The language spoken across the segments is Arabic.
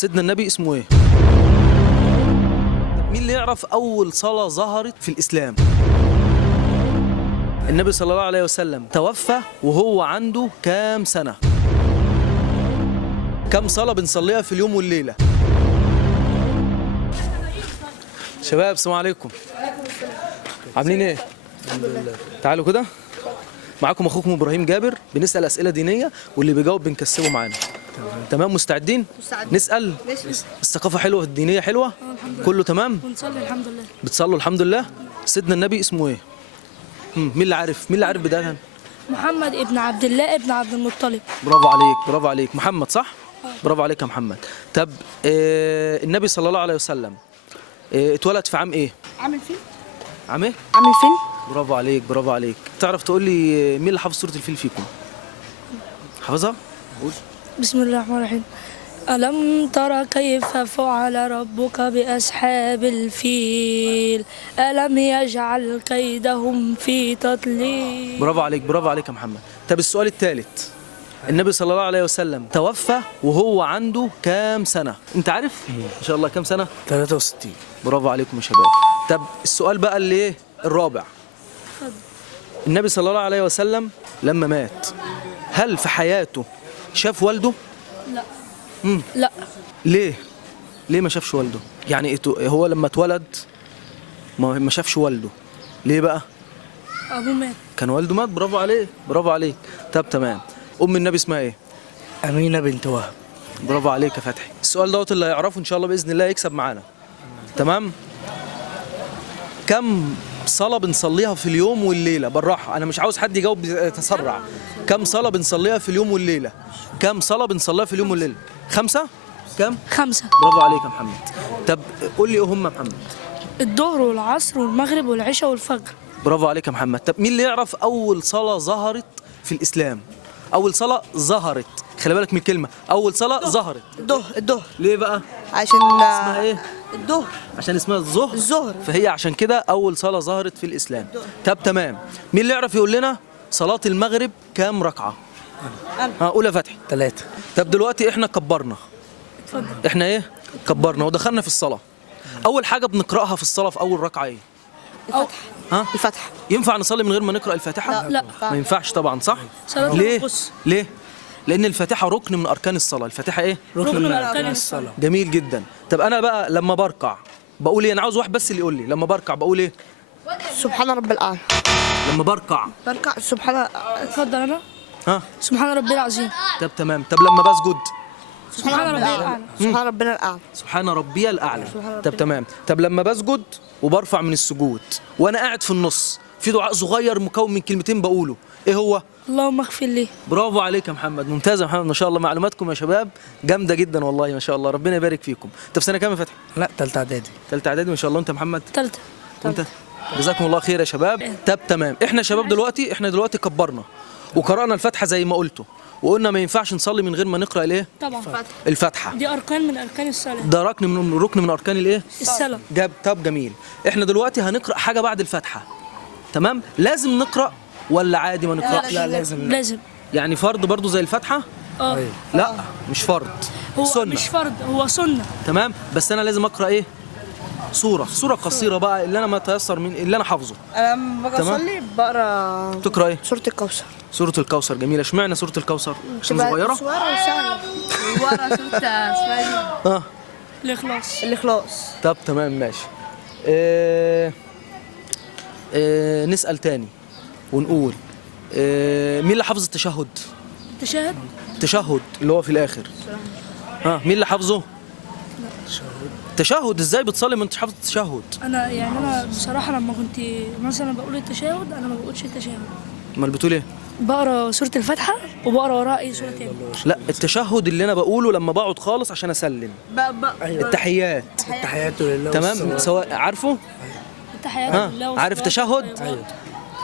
سيدنا النبي اسمه ايه؟ مين اللي يعرف اول صلاة ظهرت في الاسلام؟ النبي صلى الله عليه وسلم توفى وهو عنده كام سنة؟ كم صلاة بنصليها في اليوم والليلة؟ شباب السلام عليكم. عاملين ايه؟ الحمد لله. تعالوا كده. معاكم اخوكم ابراهيم جابر، بنسال اسئله دينيه واللي بيجاوب بنكسبه معانا. تمام مستعدين؟ نسال. الثقافه حلوه، الدينيه حلوه، كله تمام. بنصلي الحمد لله. بتصلوا الحمد لله. سيدنا النبي اسمه ايه؟ مين اللي عارف؟ مين اللي عارف بدايه؟ محمد ابن عبد الله ابن عبد المطلب. برافو عليك برافو عليك. محمد صح؟ برافو عليك يا محمد. طب النبي صلى الله عليه وسلم اتولد في عام ايه؟ عامل فيل. عام ايه؟ عامل فيل. برافو عليك برافو عليك. تعرف تقول لي مين اللي حافظ سورة الفيل فيكم؟ حافظها؟ قول. بسم الله الرحمن الرحيم. ألم تر كيف فعل ربك بأصحاب الفيل ألم يجعل كيدهم في تضليل. برافو عليك برافو عليك يا محمد. طب السؤال الثالث، النبي صلى الله عليه وسلم توفى وهو عنده كام سنة؟ أنت عارف؟ إن شاء الله كام سنة؟ 63. برافو عليكم يا شباب. طب السؤال بقى اللي إيه؟ الرابع. النبي صلى الله عليه وسلم لما مات هل في حياته شاف والده؟ لا. لا. ليه؟ ليه ما شافش والده؟ يعني هو لما اتولد ما شافش والده. ليه بقى؟ أبوه مات. كان والده مات. برافو عليك برافو عليك. طب تمام. أم النبي اسمها إيه؟ أمينة بنت وهب. برافو عليك يا فتحي. السؤال دوت اللي هيعرفه إن شاء الله بإذن الله يكسب معانا. تمام؟ كم صلاة بنصليها في اليوم والليلة؟ بالراحة، أنا مش عاوز حد يجاوب يتسرع. كم صلاة بنصليها في اليوم والليلة؟ كم صلاة بنصليها في اليوم والليلة؟ 5؟ كم؟ 5. برافو عليك يا محمد. طب قول لي إيه هم محمد؟ الظهر والعصر والمغرب والعشاء والفجر. برافو عليك يا محمد. طب مين اللي يعرف أول صلاة ظهرت في الإسلام؟ أول صلاة ظهرت، خلي بالك من الكلمة، أول صلاة ظهرت. الظهر. ليه بقى؟ عشان اسمها إيه؟ الظهر. عشان اسمها الظهر. فهي عشان كده أول صلاة ظهرت في الإسلام. طب تمام. مين اللي يعرف يقول لنا صلاة المغرب كام ركعة؟ قول يا فتحي. 3. طب دلوقتي إحنا كبرنا. إحنا إيه؟ كبرنا ودخلنا في الصلاة. أول حاجة بنقرأها في الصلاة في أول ركعة إيه؟ الفتح. ينفع نصلي من غير ما نقرأ الفاتحة؟ لا. ما ينفعش طبعا صح؟ صلاة ليه؟ القدس. ليه؟ لأن الفاتحة ركن من أركان الصلاة. الفاتحة إيه؟ ركن من أركان الصلاة. جميل جدا. طب أنا بقى لما بركع بقول إيه؟ أنا عاوز واحد بس اللي يقول لي لما بركع بقول إيه؟ سبحان رب الأعلى. لما بركع سبحان. اتفضل أنا. ها؟ سبحان ربي العظيم. طب تمام. طب لما بسجد سبحان ربي الأعلى. سبحان ربنا الأعلى. سبحان ربي الأعلى. طب تمام. طب لما بسجد وبرفع من السجود وأنا قاعد في النص في دعاء صغير مكون من كلمتين بقوله، إيه هو؟ اللهم اغفر لي. برافو عليك يا محمد. ممتاز يا محمد، ما شاء الله معلوماتكم يا شباب جامده جدا والله ما شاء الله. ربنا يبارك فيكم. انت في سنه كام يا فتحي؟ لا، 3 إعدادي. ثالثه اعدادي ما شاء الله. انت محمد؟ ثالثة. وانت؟ جزاكم الله خير يا شباب. طب تمام. احنا شباب دلوقتي كبرنا وقرانا الفاتحه زي ما قلتوا وقلنا ما ينفعش نصلي من غير ما نقرا الايه؟ طبعا. الفاتحه. دي أركان من أركان الصلاة. ده ركن من اركان الايه؟ الصلاة. طب جميل. احنا دلوقتي هنقرا حاجه بعد الفاتحه. تمام؟ لازم نقرا ولا عادي ما نقراش؟ لا، لازم. يعني فرض برضو زي الفاتحه؟ لا مش فرض، هو سنة. مش فرض، هو سنة. تمام. بس انا لازم اقرا ايه؟ سوره قصيره بقى اللي انا ما تيسر من اللي انا حافظه. أنا لما باجي أصلي بقرا تقرا ايه؟ سورة الكوثر. سوره الكوثر. جميله. اشمعنى سوره الكوثر؟ عشان صغيره؟ صغيرة وسهلة. وبقرا سورة اسمها اه. الإخلاص. الإخلاص. طب تمام ماشي. نسال تاني ونقول مين اللي حافظ التشهد؟ تشاهد. التشهد اللي هو في الاخر. مين اللي حافظه؟ التشهد ازاي بتصلي ما انتش حافظ التشهد؟ أنا بصراحة لما كنت مثلا بقول التشاهد أنا ما بقولش التشاهد. امال بتقول ايه؟ بقرا سورة الفاتحة وبقرا وراها أي سورة تاني. لا التشهد اللي انا بقوله لما بقعد خالص عشان اسلم. التحيات. التحيات لله. تمام. سواء عارفه؟ التحيات لله. عارف التشهد؟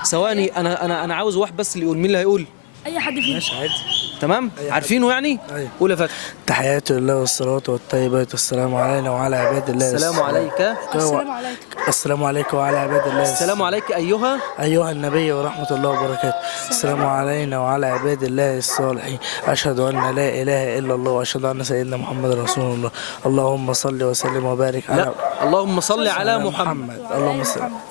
ثواني. انا عاوز واحد بس اللي يقول. مين اللي هيقول؟ أي حد فينا. ماشي عادي. تمام؟ عارفينه يعني؟ أيوة. قول يا فتحي. تحيات لله والصلاة والطيبات والسلام علينا وعلى عباد الله السلام عليك. السلام عليكم. السلام عليكم وعلى عباد الله السلام عليك أيها. أيها النبي ورحمة الله وبركاته. السلام علينا وعلى عباد الله الصالحين. أشهد أن لا إله إلا الله وأشهد أن سيدنا محمد رسول الله. اللهم صل وسلم وبارك على لا، اللهم صل على محمد.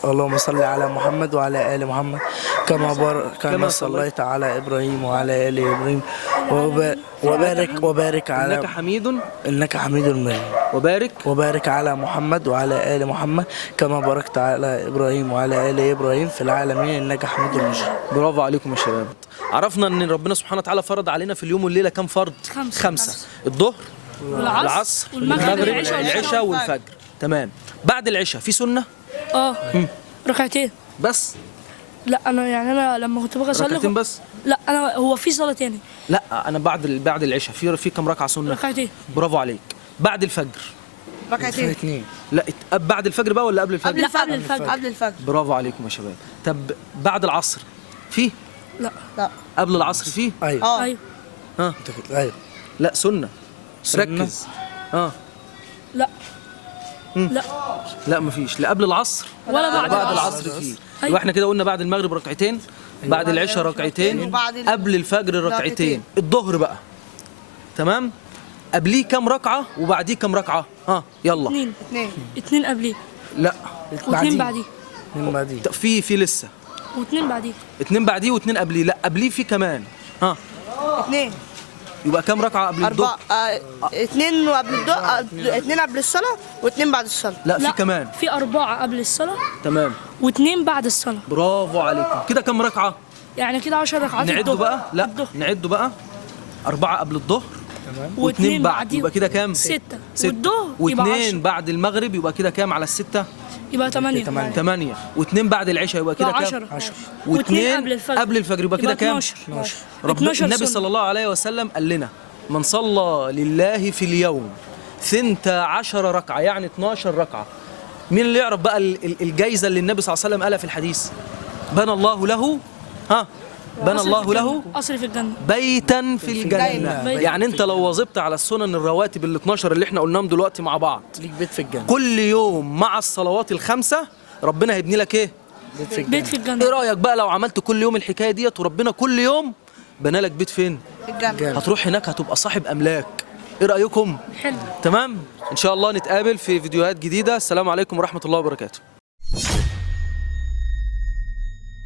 اللهم صل على محمد وعلى آل محمد كما كما صليت على إبراهيم وعلى آل إبراهيم وبارك على إنك حميد. إنك حميد مجيد. وبارك على محمد وعلى آل محمد كما باركت على إبراهيم وعلى آل إبراهيم في العالمين إنك حميد مجيد. برافو عليكم يا شباب. عرفنا ان ربنا سبحانه وتعالى فرض علينا في اليوم والليله كم فرض؟ خمسة. الظهر والعصر والمغرب والعشاء العشاء والفجر. تمام. بعد العشاء في سنه اه ركعتين. بس؟ لا انا لما كنت باجي اصلي ركعتين بس؟ لا انا هو في صلاه تاني. لا انا بعد العشاء في كم ركعه سنه؟ ركعتين. برافو عليك. بعد الفجر؟ ركعتين. اثنين. لا بعد الفجر بقى ولا قبل الفجر؟ لا قبل الفجر. قبل الفجر. برافو عليكم يا شباب. طب بعد العصر في؟ لا. لا. قبل العصر في؟ أيوه. ايوه. ها؟ أيوه. لا سنه. سنة؟ ركز. ها؟ لا. لا لا مفيش. لا قبل العصر ولا بعد العصر فيه. أيوة. يبقى احنا كده قلنا بعد المغرب ركعتين، بعد العشاء ركعتين، وبعد قبل الفجر ركعتين. ركعتين. الظهر بقى تمام؟ قبليه كام ركعه وبعديه كام ركعه؟ ها يلا. اتنين قبليه لا واتنين بعديه من بعدين. في لسه واتنين بعديه. اتنين بعديه واتنين قبليه. لا قبليه في كمان. ها اثنين. يبقى كام ركعه قبل الظهر؟ اثنين وقبل الظهر، اثنين قبل الصلاة واثنين بعد الصلاة. لا في كمان. في 4 قبل الصلاة تمام. واتنين بعد الصلاة. برافو عليكم. كده كام ركعه؟ يعني كده 10 ركعات. نعده الظهر. بقى. لا الظهر. نعده بقى. 4 قبل الظهر واتنين بعد. بعديه. يبقى كده كام؟ 6. ستة. والظهر يبقى واثنين 10. بعد المغرب يبقى كده كام على الستة؟ يبقى 8. 8. واثنين بعد العشاء يبقى كده يبقى كام؟ 10. واثنين قبل الفجر. قبل الفجر يبقى كده كام؟ 12. النبي 12 صلى الله عليه وسلم قال لنا من صلى لله في اليوم 12 ركعة يعني 12 ركعة. مين اللي يعرف بقى الجايزة اللي النبي صلى الله عليه وسلم قالها في الحديث؟ بنى الله له بنى الله له قصر في الجنة. بيتا في الجنة. بيت. يعني انت لو واظبت على السنن الرواتب ال 12 اللي احنا قلناهم دلوقتي مع بعض ليك بيت في الجنة. كل يوم مع الصلوات الخمسة ربنا هيبني لك ايه؟ بيت في الجنة. بيت في الجنة. ايه رأيك بقى لو عملت كل يوم الحكاية ديت وربنا كل يوم بنى لك بيت فين؟ الجنة. هتروح هناك هتبقى صاحب أملاك. ايه رأيكم؟ حلو. تمام؟ ان شاء الله نتقابل في فيديوهات جديدة. السلام عليكم ورحمة الله وبركاته.